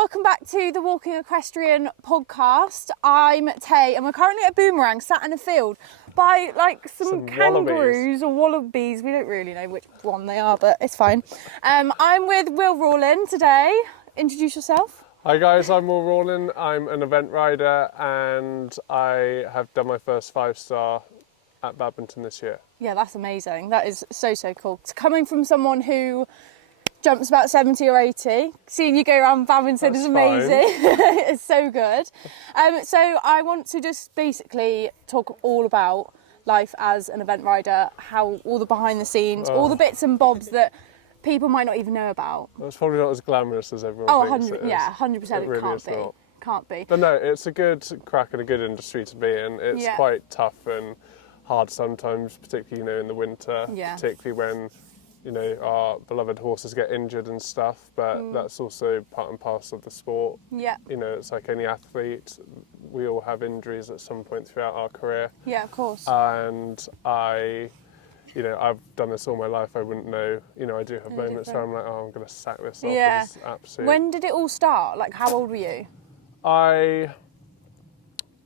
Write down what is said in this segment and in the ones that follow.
welcome back to the Walking Equestrian podcast. I'm Tay and we're currently at Boomerang, sat in a field by like some kangaroos or wallabies. We don't really know which one they are, but it's fine. I'm with Rawlin today. Introduce yourself. Hi guys, I'm Rawlin. I'm an event rider and I have done my first 5-star at Badminton this year. Yeah, that's amazing. That is so cool. It's coming from someone who jumps about 70 or 80. Seeing you go around Badminton is amazing. It's so good. So I want to just basically talk all about life as an event rider, how all the behind the scenes, all the bits and bobs that people might not even know about. Well, it's probably not as glamorous as everyone thinks it is. Yeah, 100%. It really can't is be. not. Can't be. But no, it's a good crack and a good industry to be in. It's quite tough and hard sometimes, particularly, in the winter, particularly when, our beloved horses get injured and stuff, but that's also part and parcel of the sport. Yeah. It's like any athlete, we all have injuries at some point throughout our career. Yeah, of course. And I've done this all my life, I wouldn't know. I do have moments where I'm like, oh, I'm going to sack this off. Yeah. It's absolute... When did it all start? Like, how old were you? I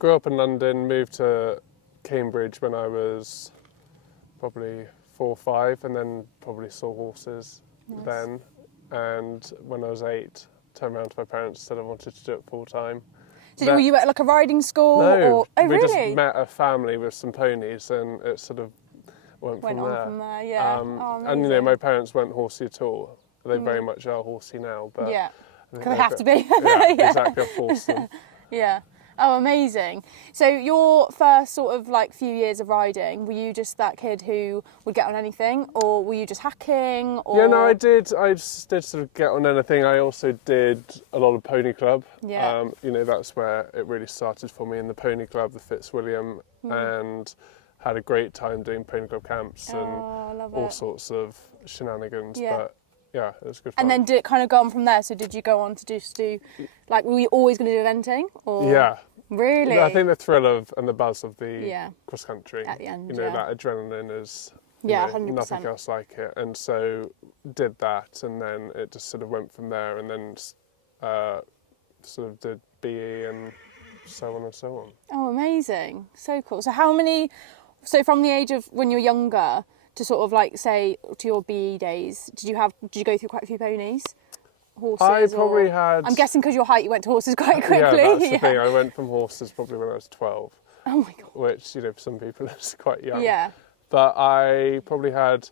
grew up in London, moved to Cambridge when I was probably 4 or 5, and then probably saw horses then. And when I was 8, turned around to my parents and said I wanted to do it full time. So were you at like a riding school? No, Oh, we really? just met a family with some ponies, and it sort of went on there. From there, yeah. And my parents weren't horsey at all. They very much are horsey now, but yeah, because they have to be. Yeah, exactly. I've forced them. Yeah. Oh, amazing. So your first sort of like few years of riding, were you just that kid who would get on anything, or were you just hacking? Or... Yeah, no, I did. I just did sort of get on anything. I also did a lot of pony club. Yeah. That's where it really started for me in the pony club, the Fitzwilliam, and had a great time doing pony club camps and all sorts of shenanigans. Yeah. But yeah, it was good fun. And then did it kind of go on from there? So did you go on to just do, like, were you always going to do eventing? Or... Yeah. Really? I think the thrill of and the buzz of the cross country, at the end, that adrenaline is 100%. nothing else like it. And so did that, and then it just sort of went from there, and then sort of did BE and so on and so on. Oh, amazing! So cool. So from the age of when you're younger to sort of like say to your BE days, did you go through quite a few ponies? Horses? I probably had... I'm guessing because your height, you went to horses quite quickly. Yeah, that's the thing. I went from horses probably when I was 12. Oh my God. Which, for some people is quite young. Yeah. But I probably had...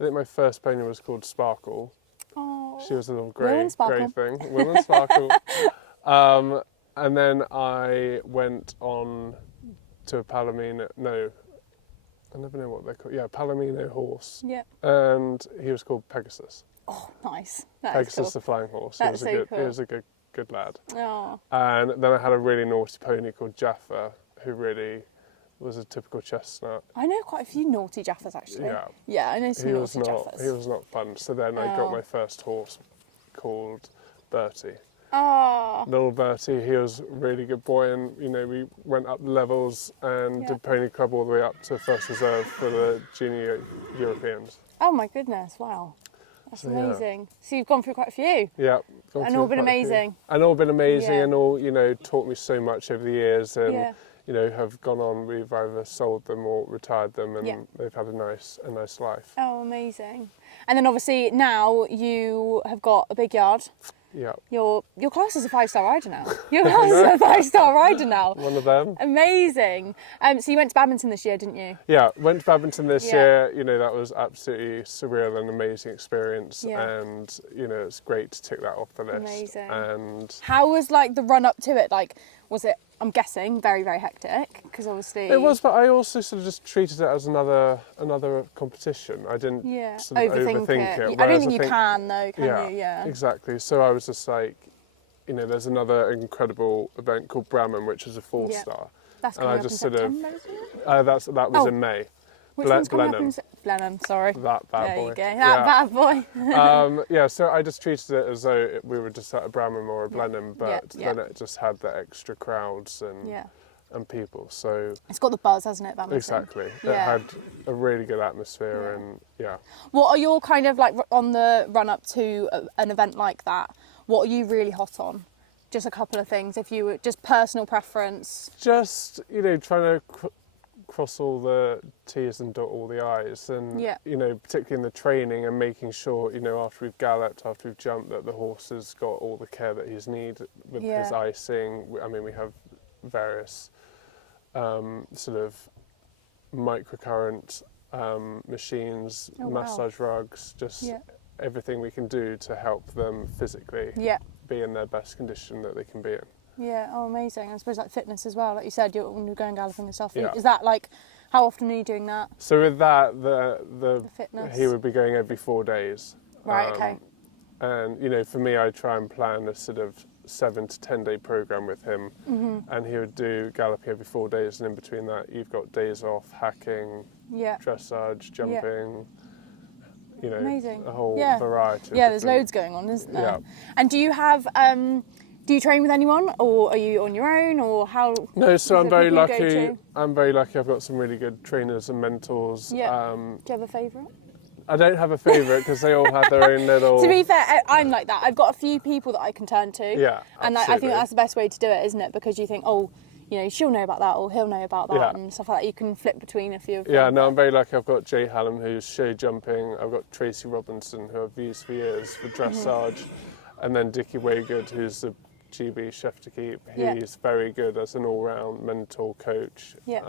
I think my first pony was called Sparkle. Oh. She was a little grey thing. Women Sparkle. And then I went on to a Palomino... No, I never know what they're called. Yeah, Palomino horse. Yeah. And he was called Pegasus. Oh, nice. That Pegasus is cool. the flying horse. That's He cool. was a good lad. Oh. And then I had a really naughty pony called Jaffa, who really was a typical chestnut. I know quite a few naughty Jaffas actually. Yeah. Yeah, I know some naughty Jaffas. He was not fun. So then I got my first horse called Bertie. Oh. Little Bertie, he was a really good boy, and we went up levels and did pony club all the way up to first reserve for the junior Europeans. Oh my goodness! Wow. That's amazing. Yeah. So you've gone through quite a few. Yeah. And all been amazing. And all been amazing and all, taught me so much over the years and, have gone on. We've either sold them or retired them and they've had a nice life. Oh, amazing. And then obviously now you have got a big yard. Yeah. Your class is a 5-star rider now. Your class is a 5-star rider now. One of them. Amazing. So you went to Badminton this year, didn't you? Yeah, went to Badminton this year. That was absolutely surreal and amazing experience. Yeah. And, it's great to tick that off the list. Amazing. And how was like the run up to it? Like, was it, I'm guessing, very, very hectic? Because obviously... It was, but I also sort of just treated it as another competition. I didn't sort of overthink it. I don't think you can though, can you? Yeah, exactly. So I was just like, there's another incredible event called Bramham, which is a 4-star. That's coming up in September, isn't it? That was in May. Which one's coming up in Blenheim, sorry. That bad boy. There you go, that bad boy. So I just treated it as though we were just at a Bramham or a Blenheim, but then it just had the extra crowds and people. So it's got the buzz, hasn't it, Badminton? Exactly. It had a really good atmosphere and What are your kind of like on the run up to an event like that? What are you really hot on? just a couple of things, if you were just personal preference? Just, trying to cross all the T's and dot all the I's, and particularly in the training, and making sure after we've galloped, after we've jumped, that the horse has got all the care that he's needed with his icing. I mean, we have various sort of microcurrent machines, massage rugs, just everything we can do to help them physically be in their best condition that they can be in. Yeah, oh amazing. I suppose like fitness as well, like you said, when you're going galloping and stuff. Is that like, how often are you doing that? So with that, the fitness? He would be going every 4 days. Right, okay. And for me, I try and plan a sort of 7 to 10 day program with him, and he would do galloping every 4 days, and in between that you've got days off, hacking, dressage, jumping, amazing. a whole variety. Yeah, there's loads going on, isn't there? Yeah. And do you have do you train with anyone, or are you on your own, or how? No, so I'm very lucky. I'm very lucky. I've got some really good trainers and mentors. Yeah. Do you have a favourite? I don't have a favourite because they all have their own little... To be fair, I'm like that. I've got a few people that I can turn to. Yeah, and I think that's the best way to do it, isn't it? Because you think, she'll know about that, or he'll know about that, and stuff like that. You can flip between a few of them. Yeah, no, I'm very lucky. I've got Jay Hallam, who's show jumping. I've got Tracy Robinson, who I've used for years for dressage. And then Dickie Waygood, who's the GB chef to keep. He's very good as an all-round mentor coach. Yeah.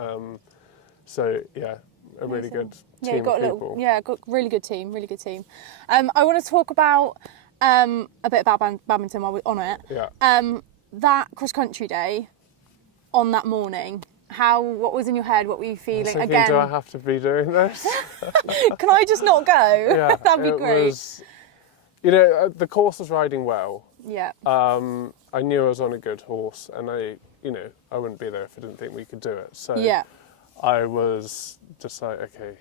A really good team of people. Got really good team. I want to talk about a bit about badminton while we're on it. Yeah. That cross-country day, on that morning, what was in your head? What were you feeling? I was thinking, do I have to be doing this? Can I just not go? Yeah, that'd be great. The course was riding well. Yeah. I knew I was on a good horse, and I wouldn't be there if I didn't think we could do it. So I was just like, okay,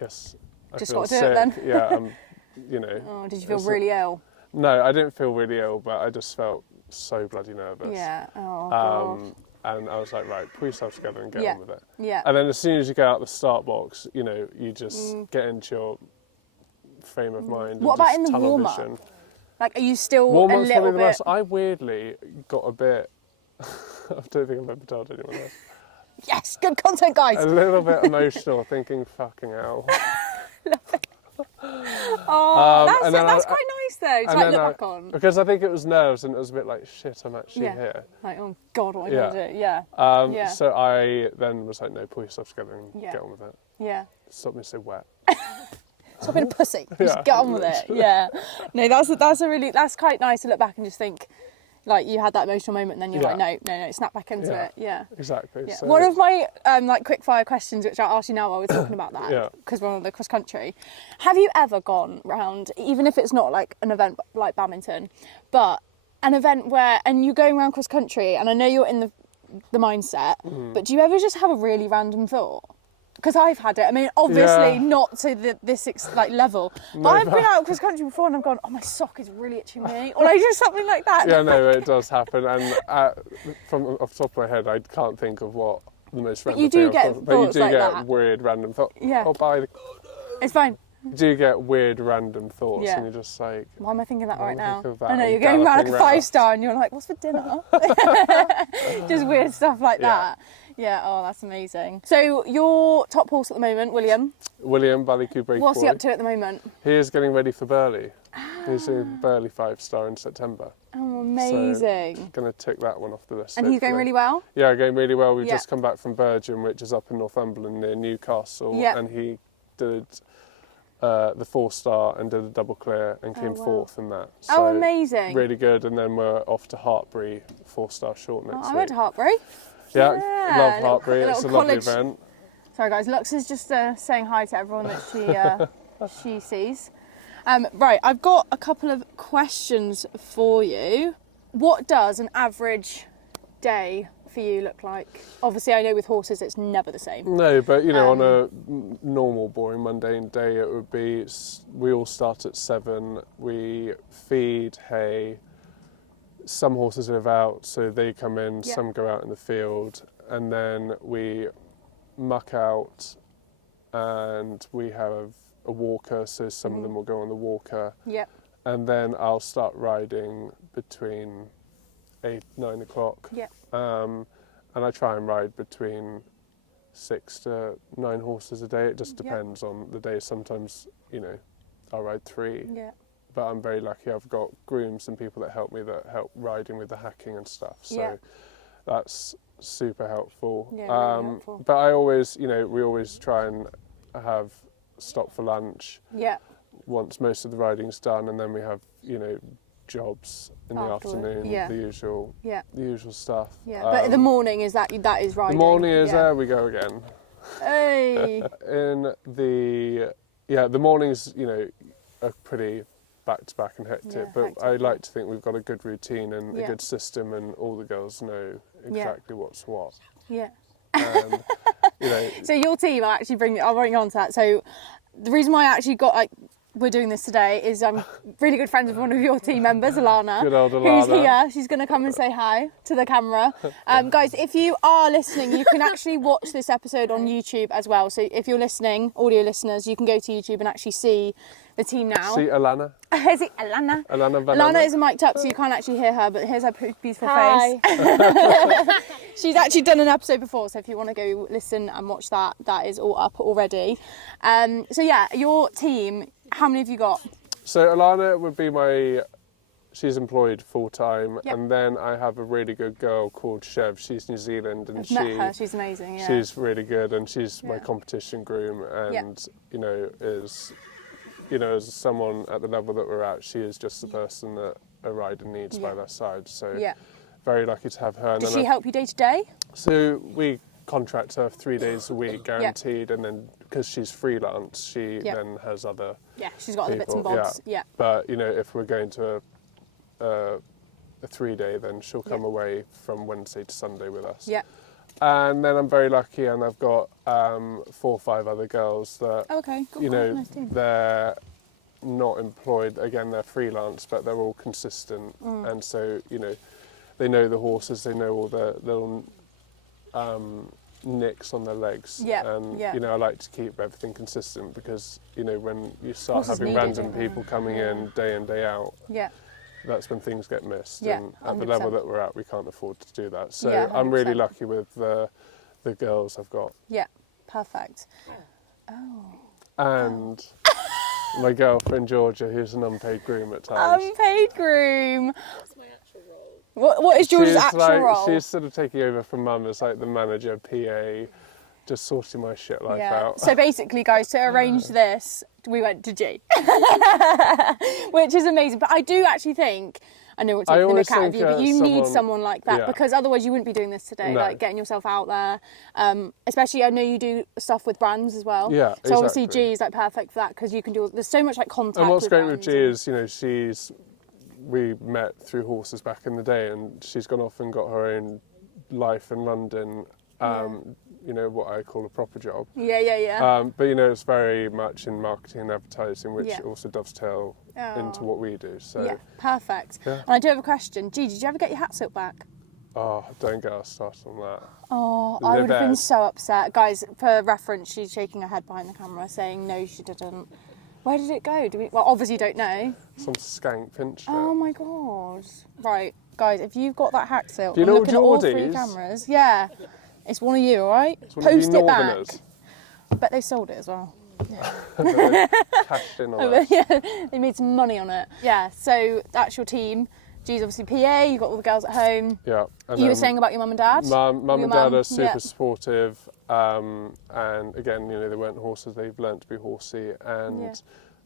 yes, I just feel got to sick. do it then. Yeah, Oh, did you feel really ill? No, I didn't feel really ill, but I just felt so bloody nervous. Yeah. Oh God. And I was like, right, pull yourself together and get on with it. Yeah. And then as soon as you get out the start box, you just get into your frame of mind. What about in the warm-up? Like, are you still warm-up's a little bit... bit... I weirdly got a bit... I don't think I've ever told anyone else. Yes, good content, guys. A little bit emotional, thinking, fucking hell. That's quite nice though, to look back on. Because I think it was nerves, and it was a bit like, shit, I'm actually here. Like, oh God, what am I going to do? Yeah. So I then was like, no, pull yourself together and get on with it. Yeah. Stop being so wet. Stop being a pussy. Just get on with it. Yeah. No, that's quite nice to look back and just think, like, you had that emotional moment, and then you're like, no, snap back into it. Yeah. Exactly. Yeah. So, one of my quick fire questions, which I'll ask you now while we're talking about that, because we're on the cross country. Have you ever gone round, even if it's not like an event like badminton, but an event where, and you're going around cross country, and I know you're in the mindset, but do you ever just have a really random thought? Because I've had it. I mean, obviously not to this level, but I've been out cross country before, and I've gone, oh, my sock is really itching me, or like just something like that. Yeah, no, it does happen, and from off the top of my head, I can't think of what the most random thing. But you do get that. Weird random thoughts. Yeah. It's fine. Do you get weird random thoughts, and you're just like, why am I thinking that right now? I know, you're going around like a 5-star, and you're like, what's for dinner? Just weird stuff like that. Yeah, oh, that's amazing. So your top horse at the moment, William, Ballycoo Breakaway. What's he up to at the moment? He is getting ready for Burley. He's in Burley 5-star in September. Oh, amazing. So, going to tick that one off the list. And he's going really well? Yeah, going really well. We've just come back from Bergen, which is up in Northumberland near Newcastle. Yeah. And he did the 4-star and did a double clear and came fourth in that. So, amazing. Really good. And then we're off to Hartbury, 4-star short next week. I went to Hartbury. Yeah, love Hartbury. It's a lovely event. Sorry guys, Lux is just saying hi to everyone that she sees. Right, I've got a couple of questions for you. What does an average day for you look like? Obviously, I know with horses it's never the same. No, but on a normal, boring, mundane day, it would be, we all start at 7, we feed, hay. Some horses live out, so they come in, some go out in the field, and then we muck out, and we have a walker, so some of them will go on the walker. Yep. And then I'll start riding between 8, 9 o'clock. Yeah. And I try and ride between 6 to 9 horses a day. It just depends on the day. Sometimes, you know, I'll ride 3. Yeah. But I'm very lucky. I've got grooms and people that help me, that help riding with the hacking and stuff. So that's super helpful. Yeah, really helpful. But I always, you know, we always try and have stop for lunch. Yeah. Once most of the riding's done, and then we have, you know, jobs in the afternoon, the usual stuff. Yeah, but the morning is that is riding. The morning is there we go again. Hey. In the mornings, you know, are pretty back to back and hectic, but I like to think we've got a good routine and a good system, and all the girls know exactly what's what. Yeah. And, you know, so your team, I'll bring you on to that. So the reason why I actually we're doing this today is I'm really good friends with one of your team members, Alana. Good old Alana. Who's here. She's going to come and say hi to the camera. Guys, if you are listening, you can actually watch this episode on YouTube as well. So if you're listening, audio listeners, you can go to YouTube and actually see the team now. See Alana? Is it Alana? Alana isn't mic'd up, so you can't actually hear her, but here's her beautiful face. She's actually done an episode before, so if you want to go listen and watch that, that is all up already. So yeah, your team, how many have you got? So Alana would be she's employed full time, and then I have a really good girl called Chev. She's New Zealand, and I've met her. She's amazing. Yeah. She's really good, and she's my competition groom, and you know, as someone at the level that we're at, she is just the person that a rider needs by their side. So very lucky to have her. And does she help you day to day? So we contract her 3 days a week, guaranteed, and then because she's freelance, she then has other. Yeah, she's got other bits and bobs. Yeah. But you know, if we're going to a 3-day, then she'll come away from Wednesday to Sunday with us. Yeah. And then I'm very lucky, and I've got 4 or 5 other girls that, you know, nice, they're not employed. Again, they're freelance, but they're all consistent. And so, you know, they know the horses, they know all the little nicks on their legs. And, you know, I like to keep everything consistent, because, you know, when you start having random people coming in, day out, that's when things get missed. And at the level that we're at, we can't afford to do that. So I'm really lucky with the girls I've got. Yeah, perfect. And my girlfriend Georgia, who's an unpaid groom at times. Unpaid groom. That's my actual role. What is Georgia's actual role? She's sort of taking over from Mum as like the manager, PA, just sorting my shit life out. So basically, guys, to arrange this, we went to G, which is amazing. But I do actually think, I know what's taking the mick out of you, but you need someone like that, because otherwise you wouldn't be doing this today, like getting yourself out there. Especially, I know you do stuff with brands as well. Yeah, so obviously G is like perfect for that, because you can do, there's so much like contact. And what's great with G is, you know, we met through horses back in the day, and she's gone off and got her own life in London. You know, what I call a proper job. But, you know, it's very much in marketing and advertising, which also dovetail into what we do. So yeah, perfect. Yeah. And I do have a question. G, did you ever get your hat silk back? Oh, don't get us started on that. Oh, I would have been so upset. Guys, for reference, she's shaking her head behind the camera saying, no, she didn't. Where did it go? Well, obviously you don't know. Some skank pinched it. Oh, my God. Right, guys, if you've got that hat silk, do you know looking at all 3 cameras. Yeah. It's one of you, all right? Post it back. I bet they sold it as well. Yeah. Cashed in on it. Yeah, they made some money on it. Yeah, so that's your team. G's obviously PA, you've got all the girls at home. Yeah. And you were saying about your mum and dad? Mum and dad are super supportive. And again, you know, they weren't horses, they've learnt to be horsey. And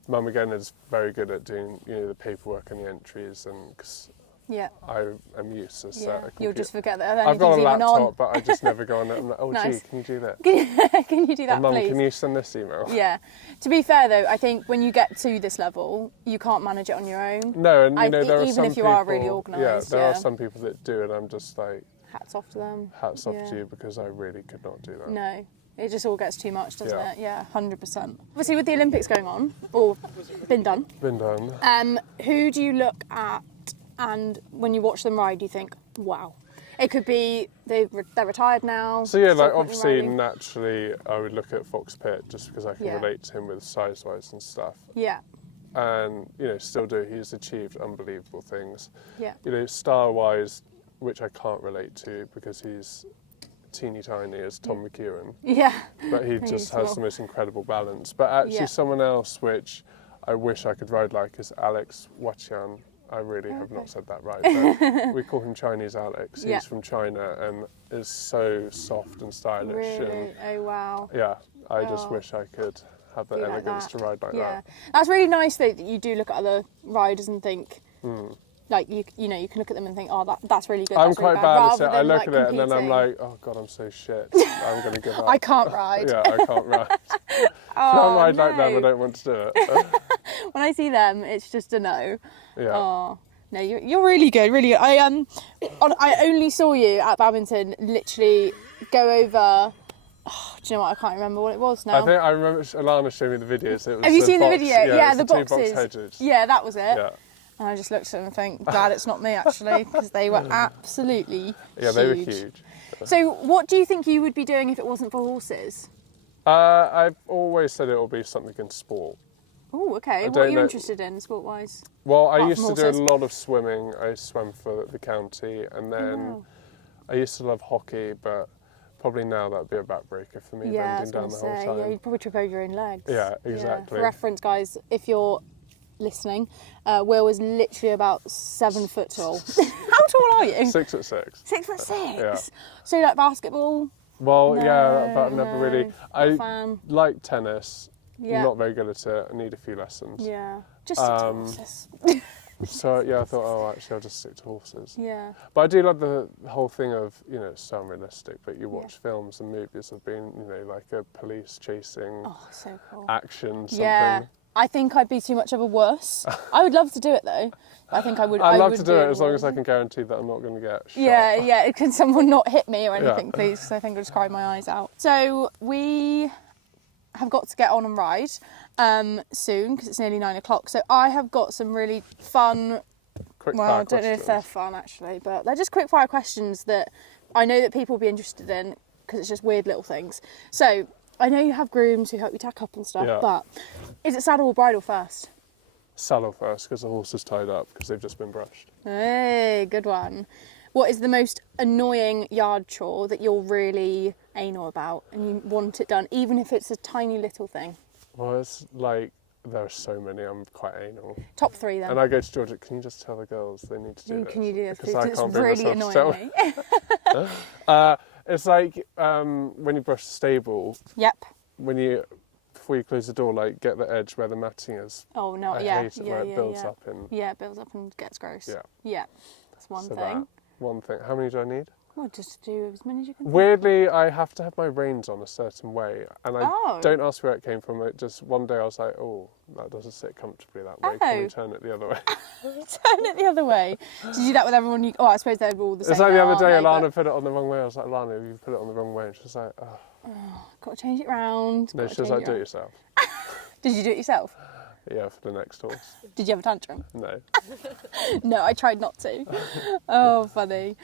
Mum, again, is very good at doing, you know, the paperwork and the entries. And cause I am useless at a computer. You'll just forget that I've got a laptop, on. but I just never go on it. I'm like, oh, nice. Gee, can you do that? Can you do that, Mum, please? can you send this email? Yeah. To be fair, though, I think when you get to this level, you can't manage it on your own. No, and, you know, there are even some if you people, are really organised. Yeah, there are some people that do, and I'm just like... Hats off to them. Hats off to you, because I really could not do that. No. It just all gets too much, doesn't it? Yeah, 100%. Obviously, with the Olympics going on, or been done. Who do you look at, and when you watch them ride, you think, wow? It could be they're retired now. So yeah, like obviously, naturally, I would look at Fox Pitt just because I can relate to him with size-wise and stuff. Yeah. And, you know, still do. He's achieved unbelievable things. Yeah. You know, style-wise, which I can't relate to because he's teeny tiny as Tom McEwen. Yeah. But he just has the most incredible balance. But actually someone else which I wish I could ride like is Alex Wachian. I really have not said that right, but we call him Chinese Alex. He's from China and is so soft and stylish. Really? And Oh, wow. yeah, I just wish I could have the elegance to ride like that. That's really nice though that you do look at other riders and think, like you know, you can look at them and think, oh, that's really good. I'm quite bad at it. I look at it competing. and then I'm like, oh God, I'm so shit. I'm going to give up. I can't ride. Yeah, I can't ride. If I Oh, ride like them, I don't want to do it. When I see them, it's just a no. Yeah. Oh. No, you're really good, really good. I only saw you at Badminton literally go over. Oh, do you know what? I can't remember what it was now. I think I remember Alana showed me the videos. It was Have you seen the video? Yeah, the two boxes. box hedges. Yeah, that was it. Yeah. And I just looked at them and think, glad it's not me actually, because they were absolutely Yeah, they were huge. So, what do you think you would be doing if it wasn't for horses? I've always said it will be something in sport. Oh, okay. What are you interested in, sport-wise? Well, I Apart used from to horses? do a lot of swimming. I swam for the county, and then I used to love hockey, but probably now that would be a backbreaker for me, Yeah, I bending was down going the to whole say, time. yeah, you'd probably trip over your own legs. Yeah, exactly. For reference, guys, if you're listening, Will is literally about 7 foot tall. How tall are you? 6'6". 6'6". Yeah. So you like basketball? Well, No, yeah, but I've never really. not I fan. like tennis. Yeah. Not very good at it. I need a few lessons. Yeah. Just stick to horses. So yeah, I thought, oh, actually, I'll just stick to horses. Yeah. But I do love the whole thing of, it's so unrealistic, but you watch films and movies of being, like a police chasing Oh, so cool. action, something. Yeah. I think I'd be too much of a wuss. I would love to do it though. I think I would. I'd love would to do be it a as long as I wuss. can guarantee that I'm not going to get shot. Yeah. Can someone not hit me or anything, Yeah. please? Because I think I'll just cry my eyes out. So we have got to get on and ride soon because it's nearly 9 o'clock. So I have got some really fun. Quick Well, I don't know if they're fun actually, but they're just quick fire questions that I know that people will be interested in because it's just weird little things. So I know you have grooms who help you tack up and stuff, but is it saddle or bridle first? Saddle first because the horse is tied up because they've just been brushed. Hey, good one. What is the most annoying yard chore that you're really anal about and you want it done, even if it's a tiny little thing? Well, it's like there are so many. I'm quite anal. Top 3 then. And I go to Georgia. Can you just tell the girls they need to do this? Can you do this, Because please? I It's can't bring really myself to annoying tell. me. It's like when you brush the stable. Yep. Before you close the door, like get the edge where the matting is. Oh no, I yeah, hate it where it builds up in. Yeah, it builds up and gets gross. Yeah. That's one So thing. that, one thing. How many do I need? Well, just do as many as you can. Weirdly, I have to have my reins on a certain way, and I don't ask where it came from. It just one day I was like, oh, that doesn't sit comfortably that way. Can we turn it the other way? Turn it the other way. Did you do that with everyone? I suppose they're all the same. It's like the other day, aren't they? Alana put it on the wrong way. I was like, Alana, you put it on the wrong way, and she was like, oh. Got to change it round. No, she was like, do it yourself. Did you do it yourself? Yeah, for the next horse. Did you have a tantrum? No. No, I tried not to. Oh, funny.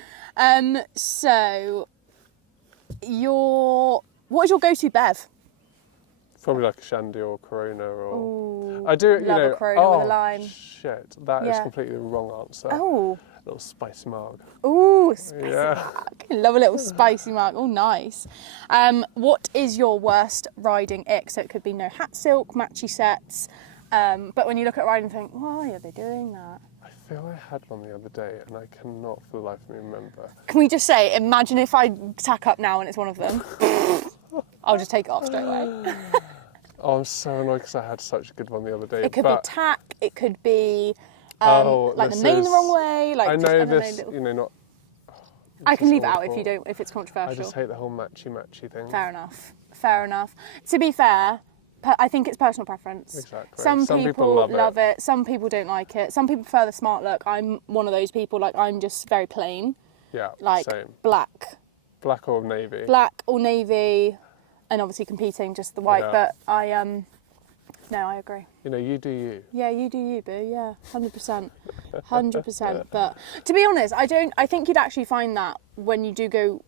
So, what is your go-to bev? Probably like a Shandy or Corona or. Ooh, I do, love a Corona with a lime. Shit, that is completely the wrong answer. Oh. A little spicy marg. Ooh, spicy Yeah. mark. Love a little spicy mark. Oh, nice. What is your worst riding ick? So it could be no hat silk, matchy sets. But when you look at riding, think, why are they doing that? I feel I had one the other day and I cannot for the life of me remember. Can we just say, imagine if I tack up now and it's one of them. I'll just take it off straight away. Oh, I'm so annoyed because I had such a good one the other day. It could be tack, it could be like the this mane is- the wrong way. Like I just, know don't this, little- not. I can just leave it out awful. if it's controversial. I just hate the whole matchy thing. Fair enough. To be fair, I think it's personal preference. Exactly. Some people love it. Some people don't like it. Some people prefer the smart look. I'm one of those people. Like I'm just very plain. Yeah, Like same. black Black or navy. and obviously competing just the white. Yeah. But no, I agree. You do you. Yeah, you do you, boo. Yeah, 100%, 100%. But to be honest, I think you'd actually find that when you do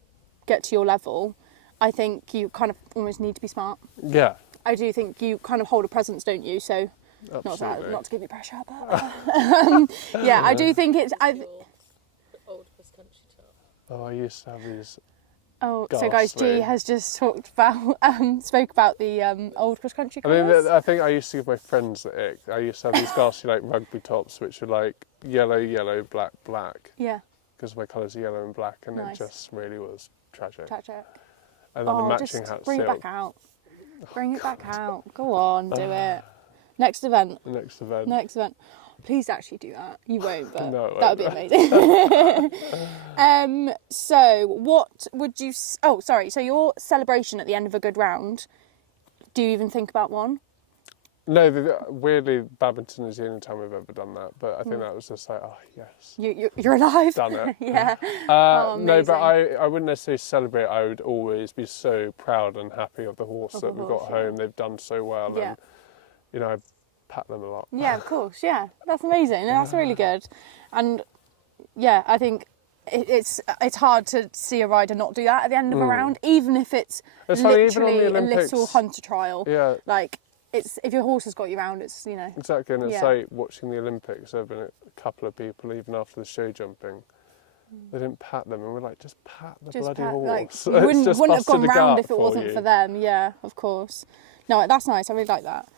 get to your level, I think you kind of almost need to be smart. Yeah. I do think you kind of hold a presence, don't you? So, Absolutely. not to give you pressure, but yeah, I do think it's. Old West Country type. Oh, I used to have these. Oh, so guys, G Ghastly. has just spoke about the old cross country I mean, colours. I think I used to give my friends the ick. I used to have these ghastly like rugby tops, which were like yellow, yellow, black, black, Yeah, because my colours are yellow and black, and Nice. it just really was tragic. tragic. And then the Oh, matching just hat bring it silk. back out. Bring it back out. Go on, do it. Next event. The next event. Next event. Please actually do that. You won't, but No, I that would be won't. amazing. So what would you... Oh, sorry. So your celebration at the end of a good round, do you even think about one? No, weirdly, badminton is the only time I've ever done that. But I think that was just like, oh, yes. You're alive? Done it. Yeah. No, but amazing. I wouldn't necessarily celebrate. I would always be so proud and happy of the horse Of that the we horse, got yeah. home. They've done so well. Yeah. And, you know, I pat them a lot. Yeah, of course. Yeah, that's amazing. That's really good. And yeah, I think it's hard to see a rider not do that at the end of a round, even if it's It's funny, even on literally the a Olympics. little hunter trial. Yeah, Like, it's if your horse has got you round, it's, you know. exactly. And it's Yeah. like watching the Olympics. There have been a couple of people, even after the show jumping, they didn't pat them. And we're like, just pat the Just bloody pat, horse. like, It's you wouldn't just have gone busted a round gut if it wasn't you. for them. Yeah, of course. No, that's nice. I really like that.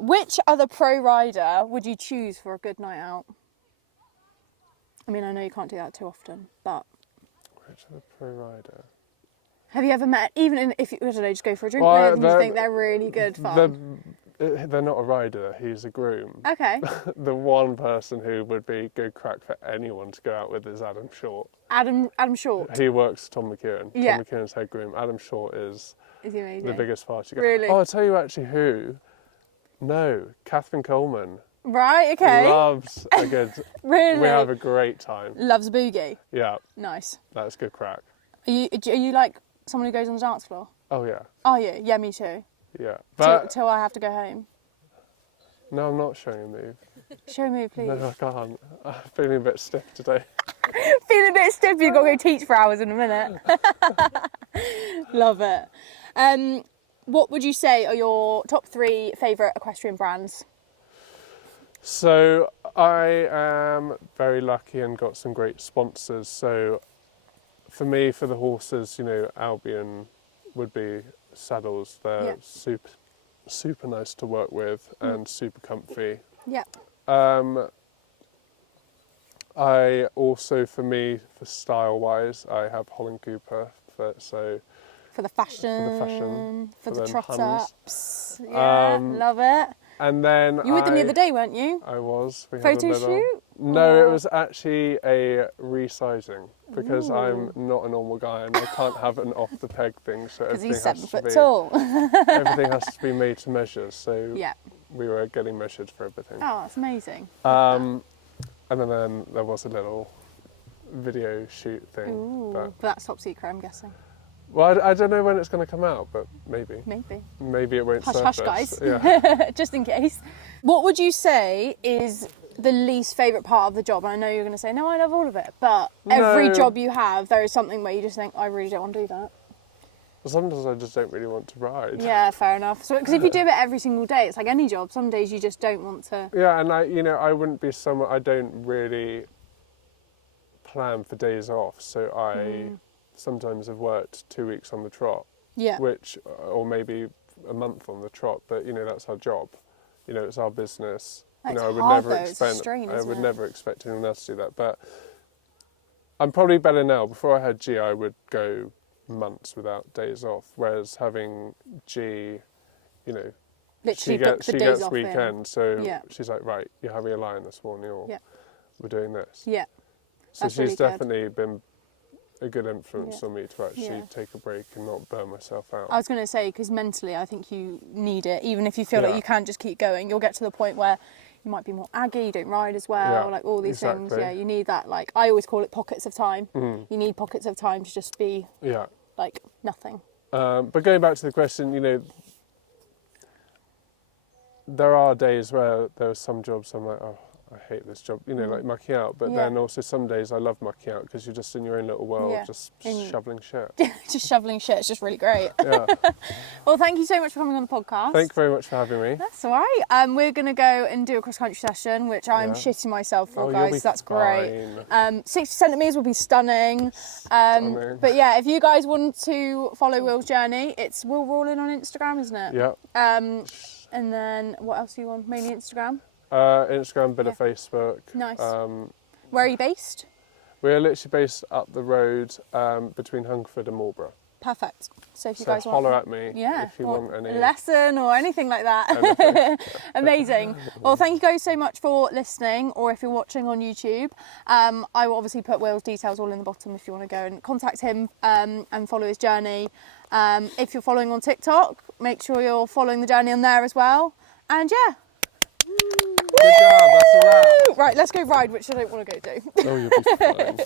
Which other pro rider would you choose for a good night out? I mean, I know you can't do that too often, but Which other pro rider? have you ever met, even if you, I don't know, just go for a drink Well, with and you think they're really good fun? They're not a rider. He's a groom. Okay. The one person who would be good crack for anyone to go out with is Adam Short. Adam Short. He works for Tom McEwen. Yeah. Tom McEwen's head groom. Adam Short is Is he amazing? the biggest party guy. Really? Oh, I'll tell you actually who. No, Catherine Coleman. Right, okay. Loves a good... Really? We have a great time. Loves a boogie. Yeah, Nice. that's good crack. Are you like someone who goes on the dance floor? Oh, yeah. Oh yeah, yeah, me too. Yeah. But Till I have to go home. no, I'm not showing a move. Show me, please. No, I can't. I'm feeling a bit stiff today. Feeling a bit stiff, you've got to go teach for hours in a minute. Love it. What would you say are your top 3 favourite equestrian brands? So I am very lucky and got some great sponsors. So for me, for the horses, you know, Albion would be saddles. They're super nice to work with and super comfy. Yeah. I also, for me, for style-wise, I have Holland Cooper. For the fashion. For the fashion. For For the them trot Huns. ups. Yeah, love it. And then You were with them the other day, weren't you? I was. We had Photo a little... shoot? No, Or- it was actually a resizing because I'm not a normal guy and I can't have an off the peg thing. So Because everything he's 7 has foot to be tall. everything has to be made to measure. So Yeah. we were getting measured for everything. Oh, that's amazing. And then there was a little video shoot thing. Ooh, but that's top secret, I'm guessing. Well, I don't know when it's going to come out, but maybe. Maybe it won't Hush, surface. hush, guys. Yeah. Just in case. What would you say is the least favourite part of the job? And I know you're going to say, no, I love all of it. But every No. job you have, there is something where you just think, I really don't want to do that. Sometimes I just don't really want to ride. Yeah, fair enough. So, because if you do it every single day, it's like any job. Some days you just don't want to. Yeah, and I wouldn't be someone, I don't really plan for days off. So I sometimes have worked 2 weeks on the trot, Yeah. or maybe a month on the trot, but that's our job. It's our business. That's I would hard, never though. It's a expect strain, I isn't would it? never expect anyone else to do that. But I'm probably better now. Before I had G, I would go months without days off. Whereas having G, Literally book the she days gets off weekends, so Yeah. she's like, right, you're having a lion this morning, or Yeah. we're doing this. Yeah. So That's she's really good. definitely been a good influence Yeah. on me to actually Yeah. take a break and not burn myself out. I was going to say, because mentally I think you need it. Even if you feel like Yeah. you can't just keep going, you'll get to the point where you might be more aggy, you don't ride as well, Yeah, like all these things. exactly. Yeah, you need that, like, I always call it pockets of time. You need pockets of time to just be, Yeah. like, nothing. But going back to the question, there are days where there are some jobs I'm like, oh, I hate this job, you know, like mucking out. But Yeah. then also some days I love mucking out because you're just in your own little world, Yeah. just shoveling shit. Just shoveling shit. It's just really great. Yeah. Well, thank you so much for coming on the podcast. Thank you very much for having me. That's all right. We're going to go and do a cross-country session, which I'm Yeah. shitting myself for, Oh, guys. you'll be That's great. fine. 60 centimetres will be stunning. Stunning. But yeah, if you guys want to follow Will's journey, it's Will Rawlin on Instagram, isn't it? Yeah. And then what else are you on? Mainly Instagram? Instagram, bit of Facebook. Nice. Um, Where are you based? We're literally based up the road between Hungerford and Marlborough. Perfect. So if you So guys holler want at me yeah, if you want want a any. lesson or anything like that. Amazing. Well, thank you guys so much for listening, or if you're watching on YouTube. I will obviously put Will's details all in the bottom if you want to go and contact him and follow his journey. If you're following on TikTok, make sure you're following the journey on there as well. And yeah. Good job, that's a wrap. Right, let's go ride, which I don't want to go do. Oh, you'll be fine.